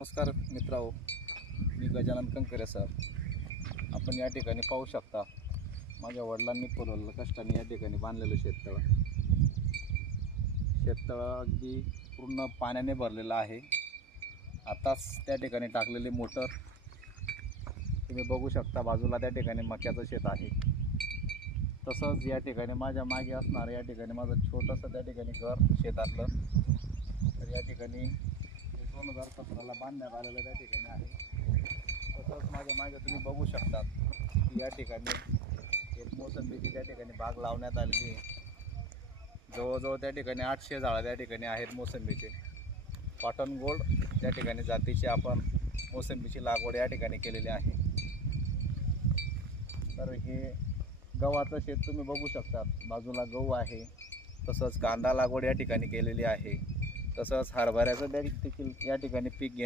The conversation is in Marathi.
नमस्कार मित्रांनो, मी गजानन कंकरे सर. आपण या ठिकाणी पाहू शकता, माझ्या वडिलांनी पुरवलेलं कष्टाने या ठिकाणी बांधलेलं शेततळं अगदी पूर्ण पाण्याने भरलेलं आहे. आताच त्या ठिकाणी टाकलेली मोटर तुम्ही बघू शकता. बाजूला त्या ठिकाणी मक्याचं शेत आहे. तसंच या ठिकाणी माझ्या मागे असणारं या ठिकाणी माझं छोटंसं त्या ठिकाणी घर शेतातलं. तर या ठिकाणी 2017ला बांधण्यात आलेलं त्या ठिकाणी आहे. तसंच माझ्या मागे तुम्ही बघू शकता की या ठिकाणी एक मोसंबीची त्या ठिकाणी बाग लावण्यात आलेली आहे. जवळजवळ त्या ठिकाणी 800 झाडं त्या ठिकाणी आहेत मोसंबीचे. कॉटन गोल्ड त्या ठिकाणी जातीची आपण मोसंबीची लागवड या ठिकाणी केलेली आहे. तर हे गव्हाचं शेत तुम्ही बघू शकता. बाजूला गहू आहे. तसंच कांदा लागवड या ठिकाणी केलेली आहे. तसंच हरभऱ्याचं देखील या ठिकाणी पीक